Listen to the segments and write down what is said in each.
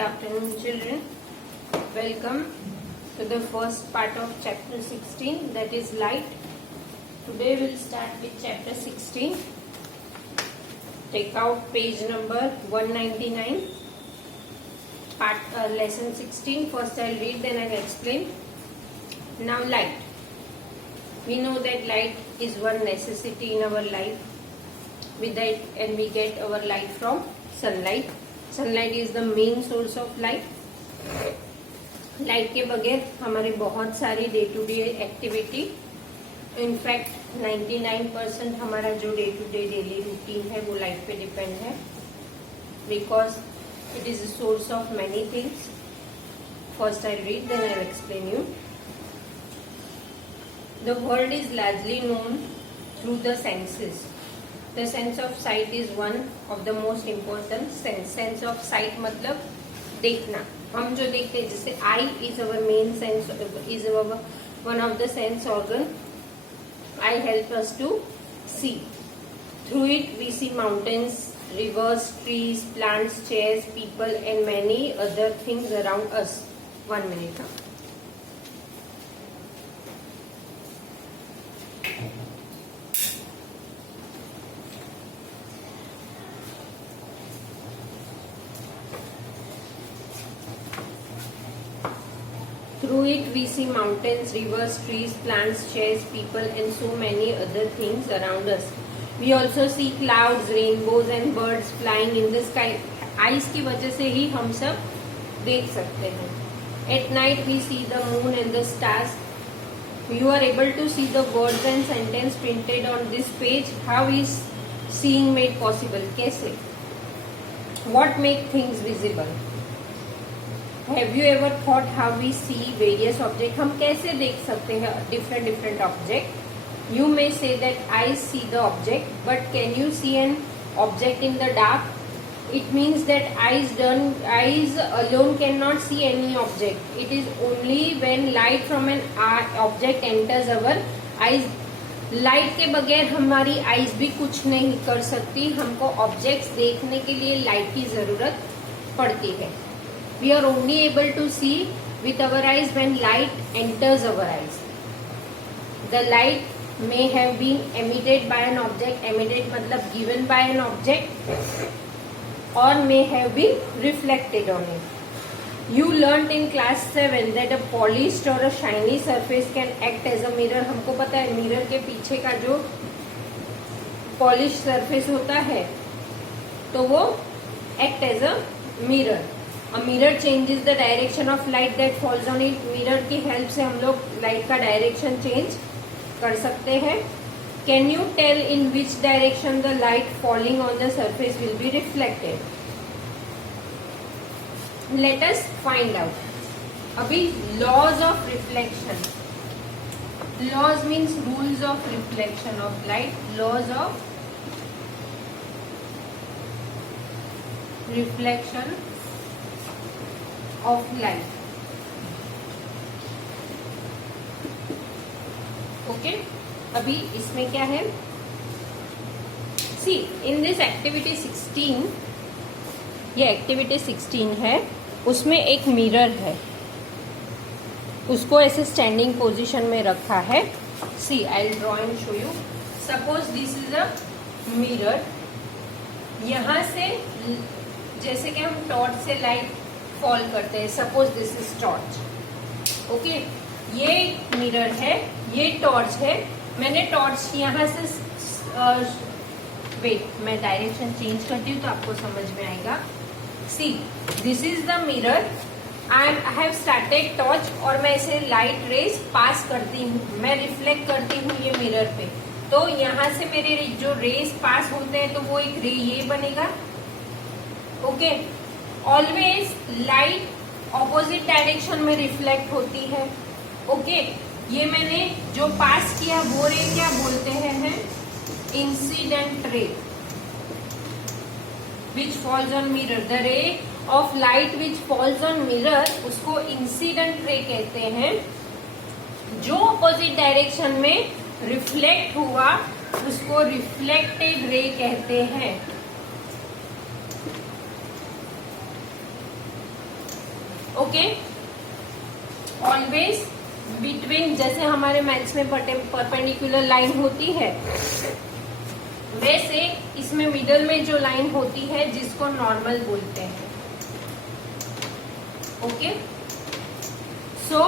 afternoon, children. Welcome to the first part of chapter 16, that is light. Today we'll start with chapter 16. Take out page number 199. Lesson 16. First I'll read, then I'll explain. Now light. We know that light is one necessity in our life. With that, and we get our light from sunlight. Sunlight is the main source of light. Light के बगैर हमारे बहुत सारी day to day activity, in fact 99% हमारा जो day to day daily routine है वो light पे डिपेंड है, because it is a source of many things. First I read, then I explain you. The world is largely known through the senses. The sense of sight is one of the most important sense. Sense of sight मतलब देखना. हम जो देखते हैं, जैसे eye is our main sense, is our one of the sense organ. Eye help us to see. Through it we see mountains, rivers, trees, plants, chairs, people and many other things around us. 1 minute. Through it we see mountains, rivers, trees, plants, chairs, people and so many other things around us. We also see clouds, rainbows and birds flying in the sky. Eyes की वजह से ही हम सब देख सकते हैं. At night we see the moon and the stars. You are able to see the words and sentence printed on this page. How is seeing made possible? कैसे? What make things visible? Have you ever thought how we see various objects? हम कैसे देख सकते हैं different object? You may say that I see the object, but can you see an object in the dark? It means that eyes alone cannot see any object. It is only when light from an object enters our eyes. Light के बगैर हमारी eyes भी कुछ नहीं कर सकती. हमको objects देखने के लिए लाइट की जरूरत पड़ती है. We are only able to see with our eyes when light enters our eyes. The light may have been emitted by an object. Emitted मतलब given by an object, or may have been reflected on it. You learnt in class 7 that a polished or a shiny surface can act as a mirror. हमको पता है mirror के पीछे का जो polish surface होता है तो वो act as a mirror. A mirror changes the direction of light that falls on it. Mirror की हेल्प से हम लोग लाइट का डायरेक्शन चेंज कर सकते हैं. Can you tell in which direction the light falling on the surface will be reflected? Let us find out. अभी laws of reflection. Laws means rules of reflection of light. Laws of reflection of light. Okay, अभी इसमें क्या है? See, in this activity 16, ये activity 16 है, उसमें एक mirror है, उसको ऐसे स्टैंडिंग पोजीशन में रखा है. See, I'll draw and show you. Suppose this is a mirror. यहाँ से जैसे कि हम टॉर्च से लाइट फॉल करते हैं. Suppose this is torch. Okay, ये मिरर है, ये टॉर्च है. मैंने टॉर्च यहाँ से वेट, मैं डायरेक्शन चेंज करती हूँ तो आपको समझ में आएगा. See, this is the mirror. I have started torch और मैं इसे लाइट रेज पास करती हूँ, मैं रिफ्लेक्ट करती हूँ ये मिरर पे. तो यहाँ से मेरे जो रेज पास होते हैं तो वो एक रे ये बनेगा. Okay, always light opposite direction में रिफ्लेक्ट होती है. ओके, ये मैंने जो पास किया वो रे क्या बोलते हैं? Incident ray which falls on mirror. The ray of light which falls on mirror, उसको इंसिडेंट रे कहते हैं. जो ऑपोजिट डायरेक्शन में रिफ्लेक्ट हुआ उसको रिफ्लेक्टेड रे कहते हैं. ओके, ऑलवेज बिटवीन, जैसे हमारे मैथ्स में परपेंडिकुलर लाइन होती है, वैसे इसमें मिडल में जो लाइन होती है जिसको नॉर्मल बोलते हैं। Okay, so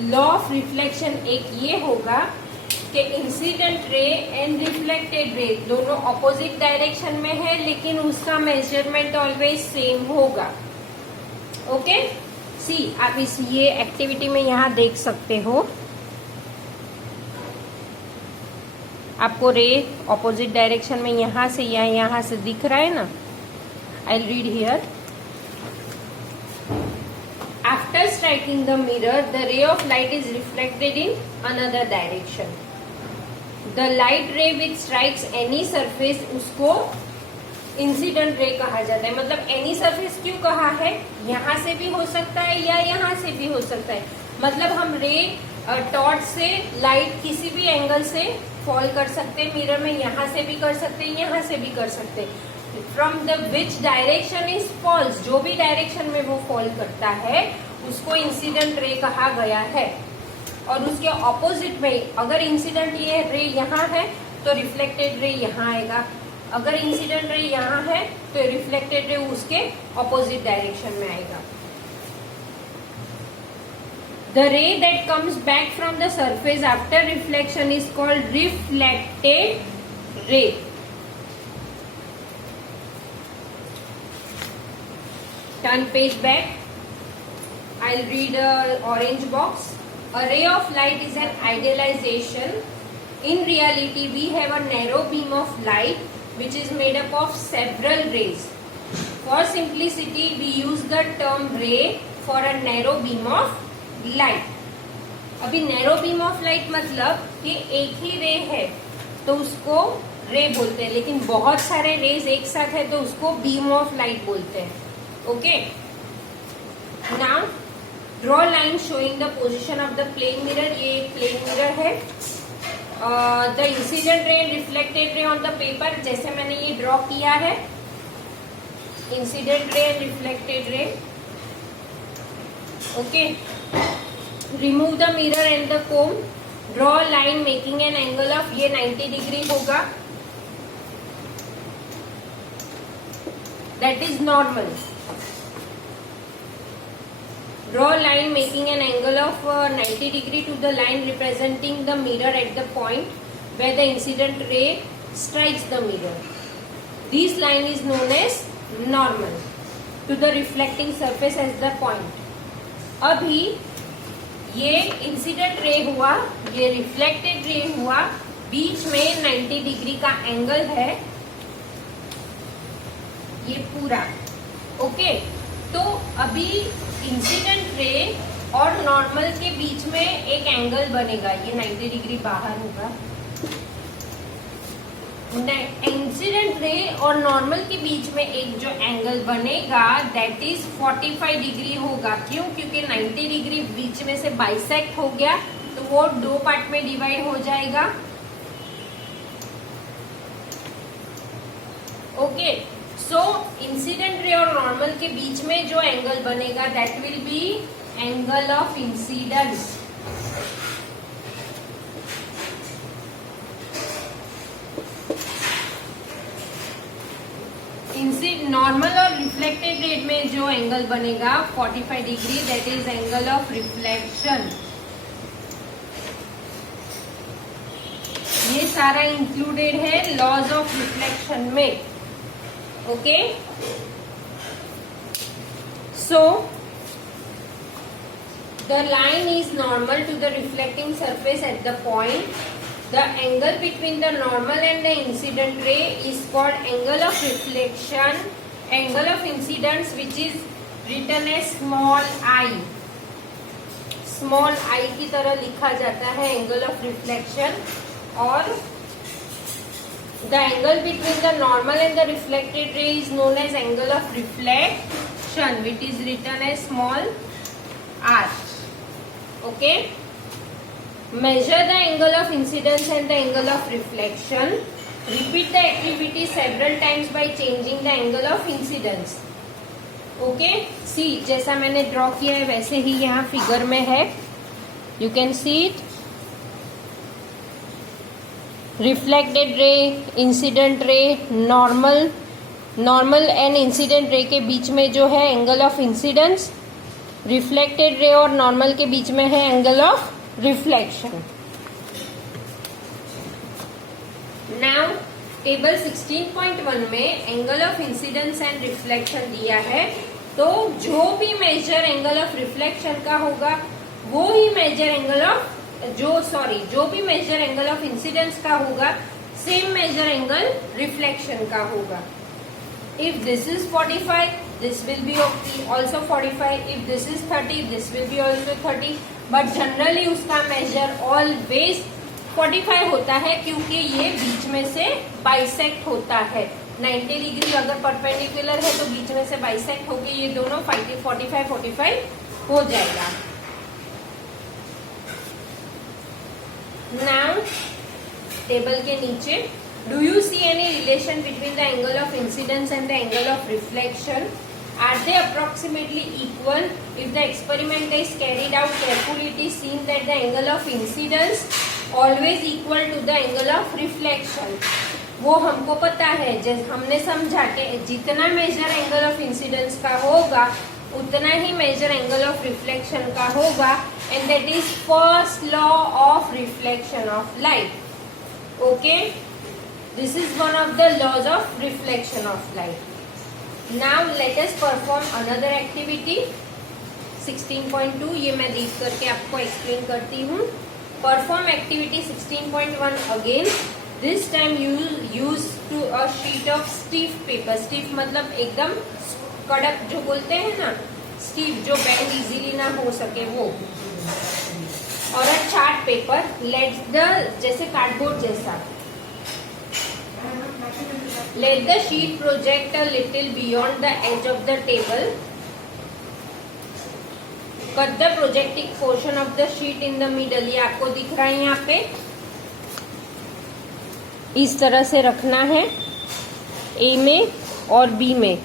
law of reflection एक ये होगा कि incident ray and reflected ray दोनों ऑपोजिट डायरेक्शन में है, लेकिन उसका मेजरमेंट ऑलवेज सेम होगा। ओके, सी आप इस ये एक्टिविटी में यहाँ देख सकते हो, आपको रे ऑपोजिट डायरेक्शन में यहाँ से या यहाँ से दिख रहा है ना। I read here, after striking the mirror the ray of light is reflected in another direction. The light रे विच स्ट्राइक्स एनी सरफेस, उसको इंसिडेंट रे कहा जाता है। मतलब एनी सरफेस क्यों कहा है, यहाँ से भी हो सकता है या यहाँ से भी हो सकता है। मतलब हम रे टॉर्च से लाइट किसी भी एंगल से फॉल कर सकते हैं मिरर में, यहाँ से भी कर सकते हैं, यहाँ से भी कर सकते हैं। From the which direction is falls, जो भी डायरेक्शन में वो फॉल करता है उसको इंसिडेंट रे कहा गया है। और उसके ऑपोजिट में अगर इंसिडेंट ये रे यहाँ है तो रिफ्लेक्टेड रे यहाँ आएगा, अगर इंसिडेंट रे यहाँ है तो रिफ्लेक्टेड रे उसके ऑपोजिट डायरेक्शन में आएगा। The ray that comes back from the surface after reflection is called reflected ray. Turn page back. I'll read orange box. A ray of light is an idealization. In reality, we have a narrow beam of light which is made up of several rays. For simplicity, we use the term ray for a narrow beam of light. अभी narrow beam of light मतलब कि एक ही रे है तो उसको रे बोलते हैं, लेकिन बहुत सारे रेज एक साथ है तो उसको बीम ऑफ लाइट बोलते हैं। Okay, now draw line showing the position of the plane mirror. ये एक प्लेन मिरर है। The incident ray reflected ray on the paper, जैसे मैंने ये ड्रॉ किया है, incident ray reflected ray. Okay, remove the mirror and the comb, draw line making an angle of, ये 90 degree होगा, that is normal. Draw line making an angle of 90 degree to the line representing the mirror at the point where the incident ray strikes the mirror. This line is known as normal to the reflecting surface as the point. अभी ये incident ray हुआ, ये reflected ray हुआ, बीच में 90 degree का angle है ये पूरा। ओके, तो अभी इंसिडेंट रे और नॉर्मल के बीच में एक एंगल बनेगा, ये 90 डिग्री बाहर होगा। इंसिडेंट रे और नॉर्मल के बीच में एक जो एंगल बनेगा दैट इज 45 डिग्री होगा। क्यों? क्योंकि 90 डिग्री बीच में से बाइसेक्ट हो गया तो वो दो पार्ट में डिवाइड हो जाएगा। ओके, सो इंसिडेंट रे और नॉर्मल के बीच में जो एंगल बनेगा that will be angle of incidence. Normal और रिफ्लेक्टेड रे में जो एंगल बनेगा 45 degree that is angle of reflection. ये सारा इंक्लूडेड है लॉज ऑफ रिफ्लेक्शन में। Okay, so the line is normal to the reflecting surface at the point. The angle between the normal and the incident ray is called angle of reflection, angle of incidence, which is written as small I. Small I की तरह लिखा जाता है angle of reflection, और the angle between the normal and the reflected ray is known as angle of reflection, which is written as small r. Okay. Measure the angle of incidence and the angle of reflection. Repeat the activity several times by changing the angle of incidence. Okay, see जैसा मैंने draw किया है वैसे ही यहाँ figure में है, you can see it. Reflected ray, incident ray, normal and incident ray के बीच में जो है angle of incidence, reflected ray और नॉर्मल के बीच में है angle of reflection. Now table 16.1 में angle of incidence and reflection दिया है, तो जो भी मेजर एंगल ऑफ रिफ्लेक्शन का होगा वो ही मेजर एंगल ऑफ जो भी मेजर एंगल ऑफ इंसिडेंस का होगा सेम मेजर एंगल रिफ्लेक्शन का होगा। If this is 45, this will be also 45. If this is 30, this will be also 30. But generally उसका measure always 45 होता है, क्योंकि ये बीच में से बाइसेक्ट होता है। 90 डिग्री अगर परपेंडिकुलर है तो बीच में से बाइसेक्ट होके ये दोनों 45 हो जाएगा। नाउ टेबल के नीचे, do you see any relation between the angle of incidence and the angle of reflection? Are they approximately equal? If the experiment is carried out carefully, it is seen that the angle of incidence always equal to the angle of reflection. वो हमको पता है, जैसे हमने समझा कि जितना major angle of incidence का होगा उतना ही मेजर एंगल ऑफ रिफ्लेक्शन का होगा, and that is first law of reflection of light. Okay, this is one of the laws of reflection of light. Now let us perform another activity 16.2. ये मैं read करके आपको explain करती हूँ। Perform activity 16.1 again. This time you use to a sheet of stiff paper. Stiff मतलब एकदम कड़क जो बोलते हैं ना, stiff जो bend easily ना हो सके वो, और a chart paper. Let the जैसे कार्डबोर्ड जैसा, let the sheet project a little beyond the edge of the table. Cut the projecting portion of the sheet in the middle. ये आपको दिख रहा है यहाँ पे, इस तरह से रखना है ए में और बी में।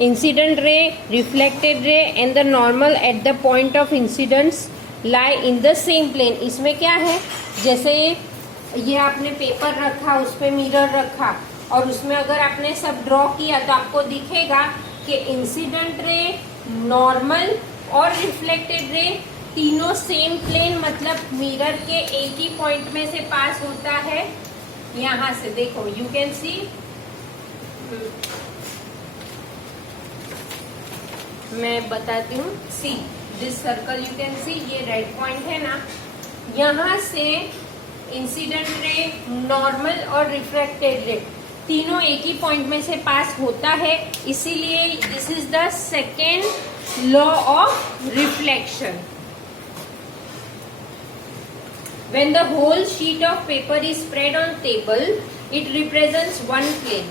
Incident ray, reflected ray and the normal at the point of incidence lie in the same plane. इसमें क्या है, जैसे ये आपने पेपर रखा, उस पे मिरर रखा और उसमें अगर आपने सब ड्रॉ किया तो आपको दिखेगा कि इंसिडेंट रे, नॉर्मल और रिफ्लेक्टेड रे तीनों सेम प्लेन, मतलब मिरर के एक ही पॉइंट में से पास होता है। यहां से देखो, यू कैन सी, मैं बताती हूँ। See this circle, you can see, ये रेड पॉइंट है ना, यहां से इंसिडेंट रे, नॉर्मल और रिफ्लेक्टेड रे तीनों एक ही पॉइंट में से पास होता है, इसीलिए this is the second law of reflection. When the whole sheet of paper is spread on table, it represents one plane.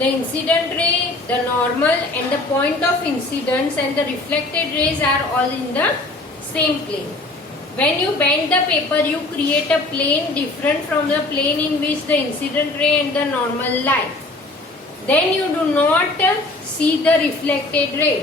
The incident ray, the normal and the point of incidence and the reflected rays are all in the same plane. When you bend the paper, you create a plane different from the plane in which the incident ray and the normal lie. Then you do not see the reflected ray.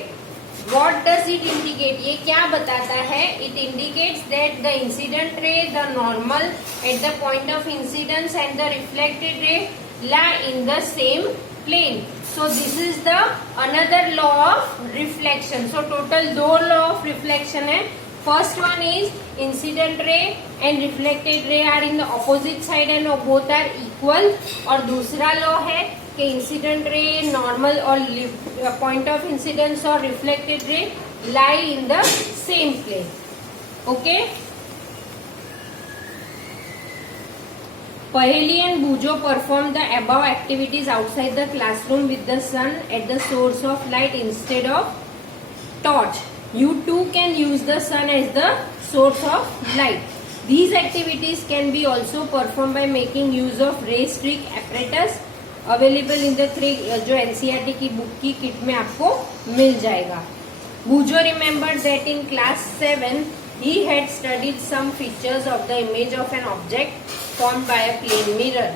What does it indicate? ये क्या बताता है? It indicates that the incident ray, the normal at the point of incidence and the reflected ray lie in the same plane. So this is the another law of reflection. So total दो law of reflection है. First one is incident ray and reflected ray are in the opposite side and both are equal. और दूसरा law है कि incident ray, normal और point of incidence और reflected ray lie in the same plane. Okay, Paheli and Boojho perform the above activities outside the classroom with the sun at the source of light instead of torch. You too can use the sun as the source of light. These activities can be also performed by making use of ray streak apparatus available in the 3 जो NCERT की book की kit में आपको मिल जाएगा. Bujo remembered that in class 7 he had studied some features of the image of an object formed by a plane mirror.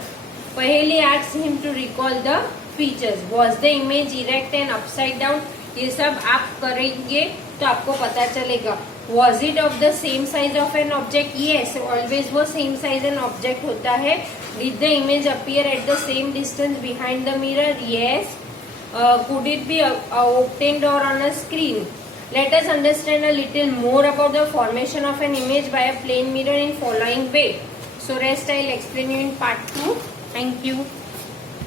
Paheli asked him to recall the features. Was the image erect and upside down? ये सब आप करेंगे तो आपको पता चलेगा. Was it of the same size of an object? Yes, always वो same size an object होता है. Did the image appear at the same distance behind the mirror? Yes. Could it be obtained or on a screen? Let us understand a little more about the formation of an image by a plane mirror in following way. So rest I'll explain you in part 2. Thank you.